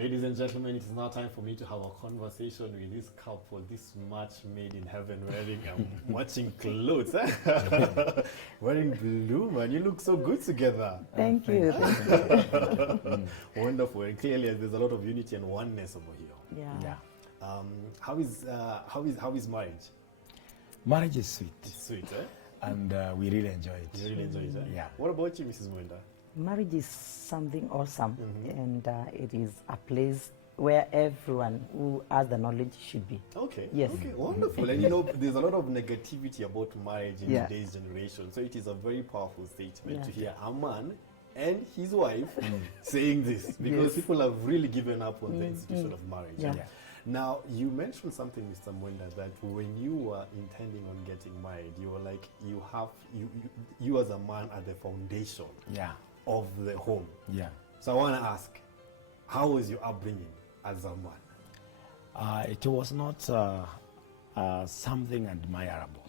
Ladies and gentlemen, it is now time for me to have a conversation with this couple, this match made in heaven, wearing matching clothes. Wearing blue, man. You look so good together. Thank you. Wonderful. And clearly, there's a lot of unity and oneness over here. Yeah. How is marriage? Marriage is sweet. It's sweet, eh? And we really enjoy it. You really enjoy it, eh? Yeah. What about you, Mrs. Mwenda? Marriage is something awesome, and it is a place where everyone who has the knowledge should be. Okay. Yes. Okay, wonderful. And you know, there's a lot of negativity about marriage in today's generation. So it is a very powerful statement to hear a man and his wife saying this, because people have really given up on the institution of marriage. Yeah. Now, you mentioned something, Mr. Mwenda, that when you were intending on getting married, you were like, you as a man are the foundation of the home. Yeah. So I want to ask, how was your upbringing as a man? It was not something admirable.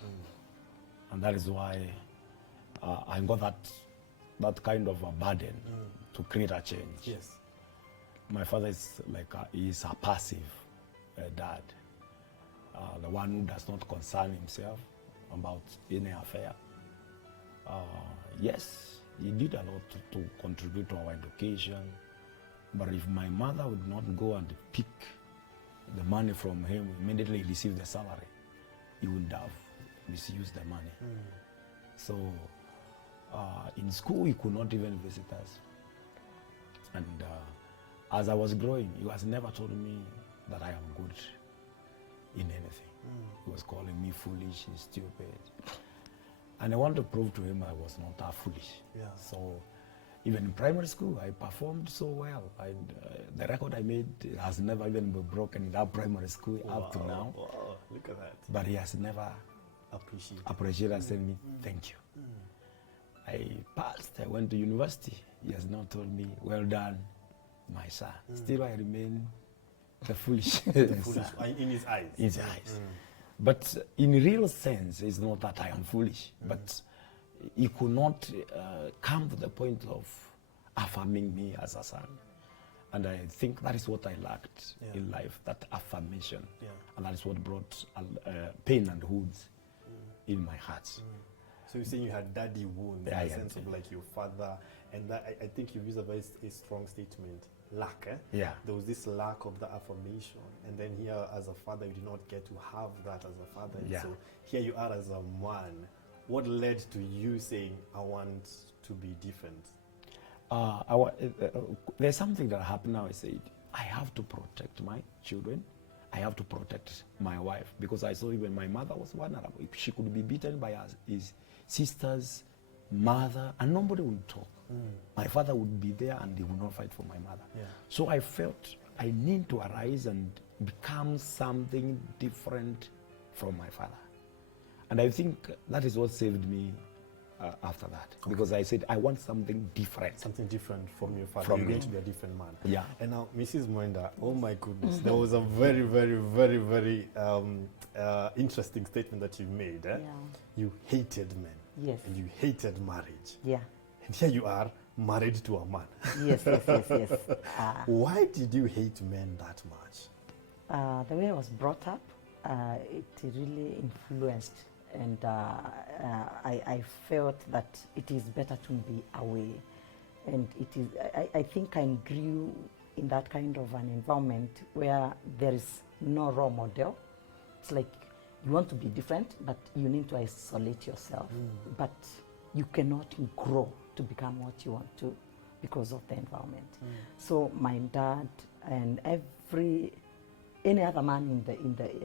And that is why I got that kind of a burden to create a change. Yes. My father is like he's a passive dad, the one who does not concern himself about any affair. Yes, he did a lot to contribute to our education, but if my mother would not go and pick the money from him, immediately receive the salary, he would have misused the money. So in school, he could not even visit us. And as I was growing, he has never told me that I am good in anything. He was calling me foolish and stupid. And I want to prove to him I was not that foolish. Yeah. So even in primary school, I performed so well. The record I made has never even been broken in that primary school up to now. Wow, look at that. But he has never appreciated and said me, thank you. I passed, I went to university. He has not told me, well done, my son. Still I remain the foolish. In his eyes. In his eyes. But in real sense, it's not that I am foolish, but he could not come to the point of affirming me as a son. And I think that is what I lacked in life, that affirmation. And that is what brought pain and wounds in my heart. So you're saying you had daddy wounds in the sense of like your father, and that I think you used a very strong statement, lack. Yeah. There was this lack of the affirmation, and then here as a father you did not get to have that as a father. Yeah. So here you are as a man. What led to you saying, I want to be different? There's something that happened now. I said, I have to protect my children. I have to protect my wife, because I saw even my mother was vulnerable. She could be beaten by his sister's mother, and nobody would talk. My father would be there and he would not fight for my mother. So I felt I need to arise and become something different from my father. And I think that is what saved me after that. Because I said, I want something different. Something different from your father. From You're me. going to be a different man. Yeah. And now, Mrs. Mwenda, oh my goodness, there was a very, very, very, very interesting statement that you made. Eh? Yeah. You hated men. Yes. And you hated marriage. Yeah. And here you are, married to a man. Yes. Why did you hate men that much? The way I was brought up, it really influenced, and I felt that it is better to be away. And it is, I think I grew in that kind of an environment where there is no role model. It's like you want to be different, but you need to isolate yourself. But you cannot grow to become what you want to because of the environment. So my dad and any other man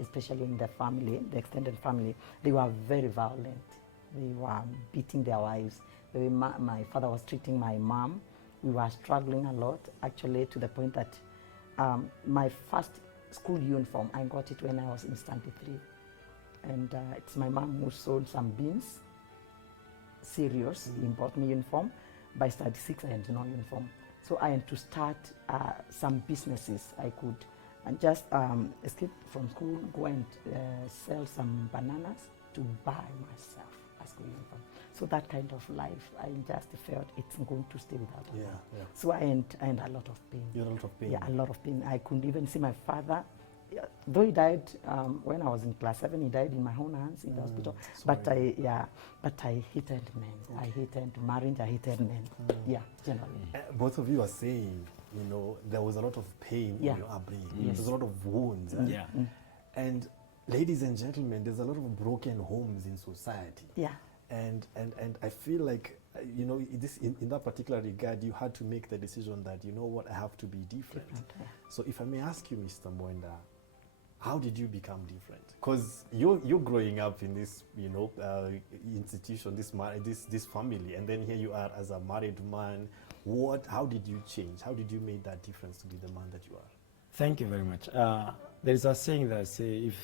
especially in the family, the extended family, they were very violent. They were beating their wives. The way my father was treating my mom, we were struggling a lot, actually, to the point that my first school uniform, I got it when I was in standard 3. And it's my mom who sold some beans, cereals, he bought me uniform. By standard 6, I had no uniform. So I had to start some businesses I could, and just escape from school, go and sell some bananas to buy myself a school uniform. So that kind of life, I just felt it's going to stay without a Yeah, man. yeah. So I had a lot of pain. You had a lot of pain. Yeah, a lot of pain. I couldn't even see my father. Though he died when I was in class 7, he died in my own hands in the hospital. But sorry. I hated men. I hated marriage. I hated men. Yeah, generally. Both of you are saying, you know, there was a lot of pain Yeah. in your upbringing. Yes. There's a lot of wounds. Yeah. And ladies and gentlemen, there's a lot of broken homes in society. Yeah. And I feel like, you know, in that particular regard, you had to make the decision that, you know what, I have to be different. Yeah. So if I may ask you, Mr. Mwenda, how did you become different? Because you're growing up in this, you know, institution, this family, and then here you are as a married man. How did you change? How did you make that difference to be the man that you are? Thank you very much. There is a saying that say if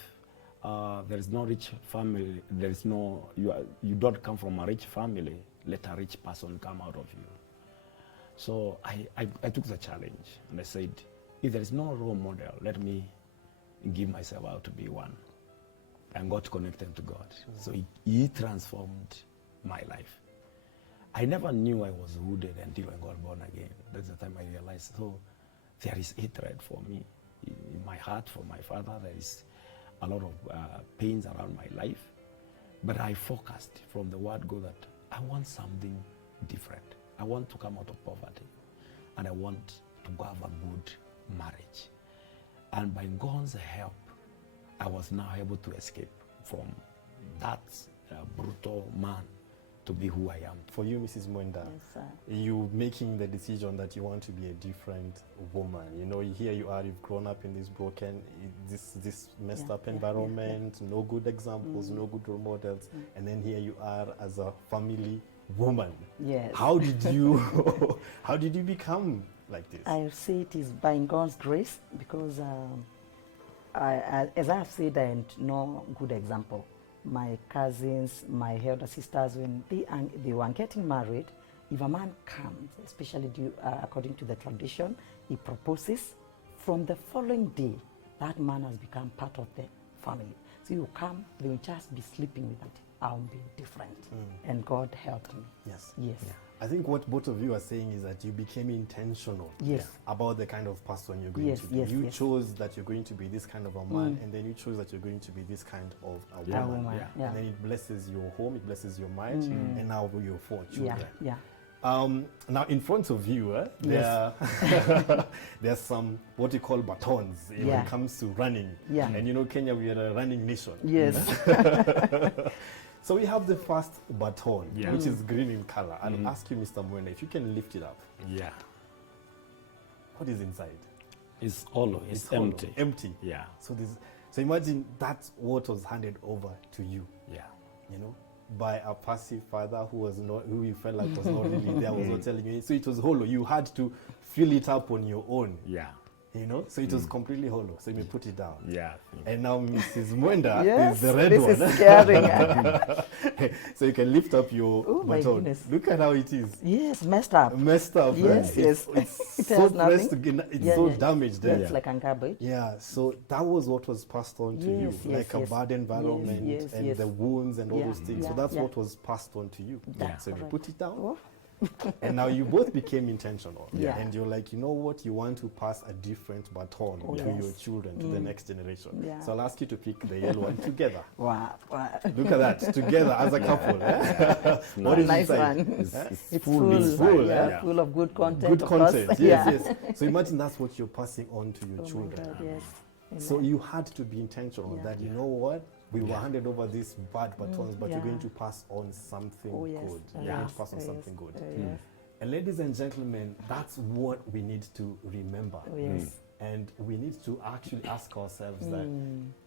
there is no rich family, there is no, you don't come from a rich family, let a rich person come out of you. So I took the challenge and I said, if there is no role model, let me give myself out to be one. And got connected to God. So he transformed my life. I never knew I was wounded until I got born again. That's the time I realized, so there is hatred for me. In my heart for my father, there is a lot of pains around my life. But I focused from the word go that I want something different. I want to come out of poverty. And I want to have a good marriage. And by God's help, I was now able to escape from that brutal man to be who I am. For you, Mrs. Mwenda, Yes, sir. you making the decision that you want to be a different woman. You know, here you are, you've grown up in this broken, this messed up environment, no good examples, no good role models, and then here you are as a family woman. Yes. How did you, how did you become like this? I say it is by God's grace because, as I have said, I had no good example. My cousins, my elder sisters, when they were getting married, if a man comes, especially according to the tradition, he proposes, from the following day, that man has become part of the family. So you come, they will just be sleeping with it. I'll be different. And God helped me. Yes. Yes. Yeah. I think what both of you are saying is that you became intentional Yes. about the kind of person you're going Yes, to be. yes, You yes. chose that you're going to be this kind of a man, and then you chose that you're going to be this kind of a Yeah. woman. woman, Yeah. yeah. And then it blesses your home, it blesses your marriage, and now your 4 children. Yeah. Now, in front of you, Yes. there's some what you call batons when Yeah. it comes to running. Yeah. And you know, Kenya, we are a running nation. Yes. So we have the first baton, Yeah. which is green in color. I'll ask you, Mr. Mwenda, if you can lift it up. Yeah. What is inside? It's hollow, it's hollow, empty. Empty. Yeah. So imagine that's what was handed over to you, Yeah. you know, by a passive father who you felt like was not really there, was not telling you. So it was hollow. You had to fill it up on your own, Yeah. you know. So it was completely hollow. So you may put it down. Yeah. And now Mrs. Mwenda Yes, is the red this one. is scary. So you can lift up your Oh, my baton. goodness. Look at how it is. Yes, messed up. Messed up. Yes, right? yes. It's It so has pressed nothing. again. It's Yeah, so yeah. damaged Yeah, there. it's like a garbage. Yeah, so that was what was passed on to you, Yes, yes, like a yes. bad environment Yes, and yes. the wounds and all Yeah, those things. So yeah, that's yeah. what was passed on to you. That's So you correct. put it down, Oh. and now you both became intentional. Yeah. And you're like, you know what? You want to pass a different baton Oh, to yes. your children, to the next generation. Yeah. So I'll ask you to pick the yellow one together. Wow. Look at that, together as a couple. What is Nice inside? one. It's It's full, It's full, yeah, yeah. full of good content. Good of course. content. Yeah. Yes, yes. So imagine that's what you're passing on to your Oh my children. God, yes. So Amen. you had to be intentional Yeah. that, you know what, we were handed over these bad batons, but you're yeah. going to pass on something Oh, yes. good. Oh, You're going yes. to pass on Oh, something yes. good. Oh, yes. And ladies and gentlemen, that's what we need to remember. Oh, yes. And we need to actually ask ourselves that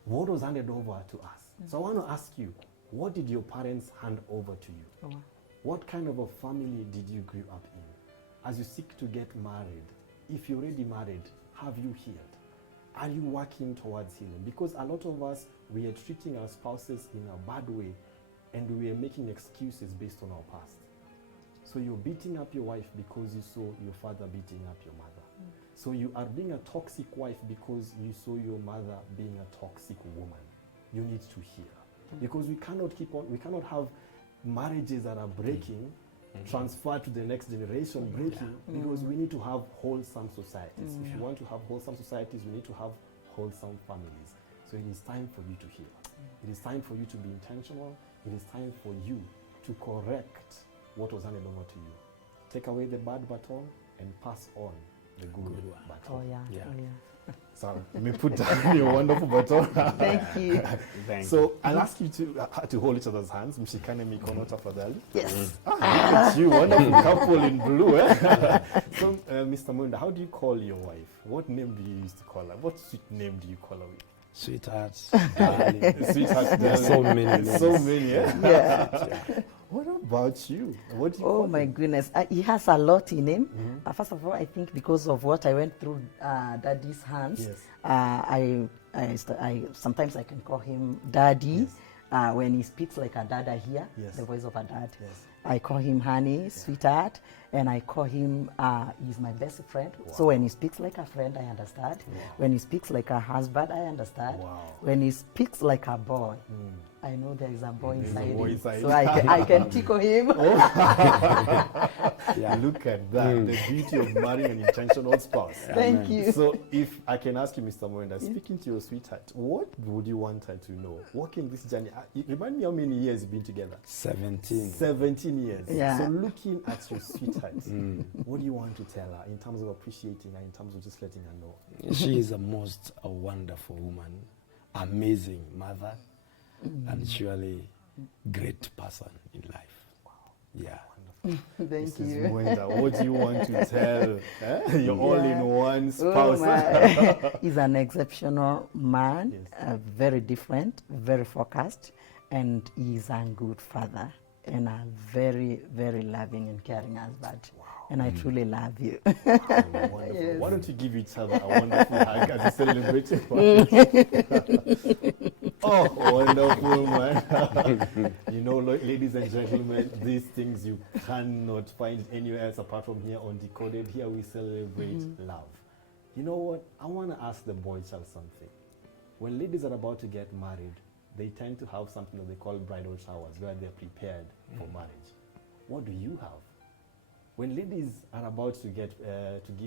what was handed over to us? So I want to ask you, what did your parents hand over to you? Oh, wow. What kind of a family did you grow up in? As you seek to get married, if you're already married, have you healed? Are you working towards healing? Because a lot of us, we are treating our spouses in a bad way, and we are making excuses based on our past. So you're beating up your wife because you saw your father beating up your mother. So you are being a toxic wife because you saw your mother being a toxic woman. You need to heal. Because we cannot have marriages that are breaking transfer to the next generation breaking, because we need to have wholesome societies. If you want to have wholesome societies, we need to have wholesome families. So it is time for you to heal. It is time for you to be intentional. It is time for you to correct what was handed over to you. Take away the bad baton and pass on the good baton. Oh yeah. Oh yeah. Sorry, let me put down your wonderful baton. Thank you. So I'll ask you to hold each other's hands. Mshikane mikono tafadhali. Yes. Look at you, wonderful couple in blue. So, Mr. Munda, how do you call your wife? What name do you used to call her? What sweet name do you call her with? Sweethearts, darling. Sweetheart, There's so many names. so many. Yeah. What about you? What do you Oh call my him? goodness, he has a lot in him. First of all, I think because of what I went through Daddy's hands, Yes. I sometimes I can call him Daddy. Yes. When he speaks like a dada here, Yes. the voice of a dad. Yes. I call him honey, sweetheart, and I call him, he's my best friend. So when he speaks like a friend, I understand. When he speaks like a husband, I understand. Wow. When he speaks like a boy, I know there is a boy There's a inside boy him. inside. So I can tickle him. Look at that, the beauty of marrying an intentional spouse. Thank you. So if I can ask you, Mr. Mwenda, speaking to your sweetheart, what would you want her to know? Walking this journey, remind me how many years you've been together? 17. 17 years. Yeah. So looking at your sweetheart, what do you want to tell her in terms of appreciating her, in terms of just letting her know? She is a wonderful woman, amazing mother, and surely great person in life. Yeah. Thank Mrs. you. Mwenda, what do you want to tell your all-in-one Oh spouse? my. He's an exceptional man, Yes. very different, very focused, and he's a good father and a very, very loving and caring husband. And I truly love you. Wonderful. Yes. Why don't you give each other a wonderful hug as a celebration? Oh, wonderful, man. You know, ladies and gentlemen, these things you cannot find anywhere else apart from here on Decoded. Here we celebrate love. You know what? I want to ask the boy child something. When ladies are about to get married, they tend to have something that they call bridal showers, where they're prepared for marriage. What do you have? When ladies are about to give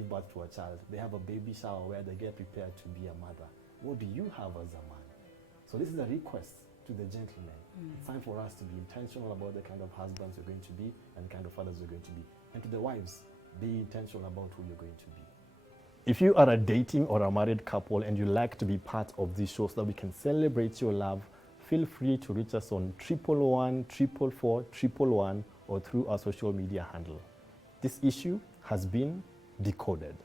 birth to a child, they have a baby shower where they get prepared to be a mother. What do you have as a man? So this is a request to the gentlemen. It's time for us to be intentional about the kind of husbands we're going to be and the kind of fathers we're going to be. And to the wives, be intentional about who you're going to be. If you are a dating or a married couple and you like to be part of this show so that we can celebrate your love, feel free to reach us on 111 444 111 or through our social media handle. This issue has been Decoded.